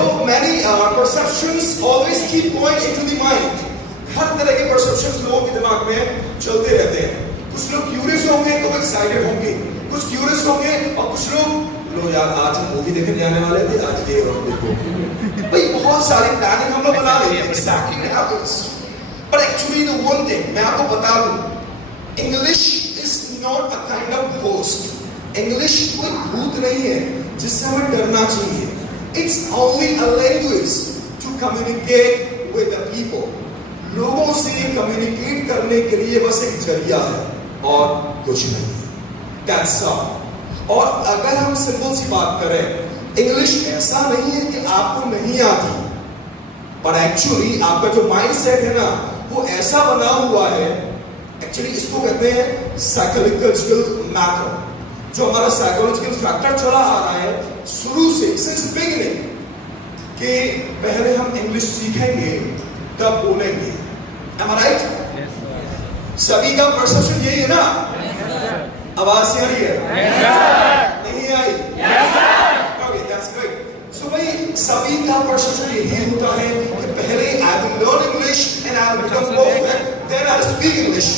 तो many perceptions always keep going into the mind. हर तरह के perceptions लोगों के दिमाग में चलते रहते हैं. कुछ लोग क्यूरियस होंगे तो एक्साइटेड होंगे, कुछ क्यूरियस होंगे और कुछ लोग यार आज हम मूवी देखने जाने वाले थे, आज ये और देखो भाई बहुत सारी प्लानिंग हम लोग बना लेते हैं. Exactly it happens. But actually the one thing मैं आपको बता दूं, English is not a kind of ghost. English कोई भूत नहीं है जिससे हमें डरना चाहिए. It's only a language to communicate with the people. लोगों से कम्युनिकेट करने के लिए बस एक जरिया है और कुछ नहीं. That's all. और अगर हम सिंपल सी बात करें, इंग्लिश ऐसा नहीं है कि आपको नहीं आती, पर एक्चुअली आपका जो माइंड सेट है ना वो ऐसा बना हुआ है. एक्चुअली इसको कहते हैं साइकोलॉजिकल मैटर. जो हमारा साइकोलॉजिकल फैक्टर चला आ रहा है शुरू से, सिंस बिगिनिंग, कि पहले हम इंग्लिश सीखेंगे तब बोलेंगे. Am I right? सभी का परसेप्शन यही है ना? आवाज से आ रही है? नहीं आई? Okay, that's great. So भाई सभी का परसेप्शन यही होता है कि पहले I will learn English and I will become perfect, then I will speak English.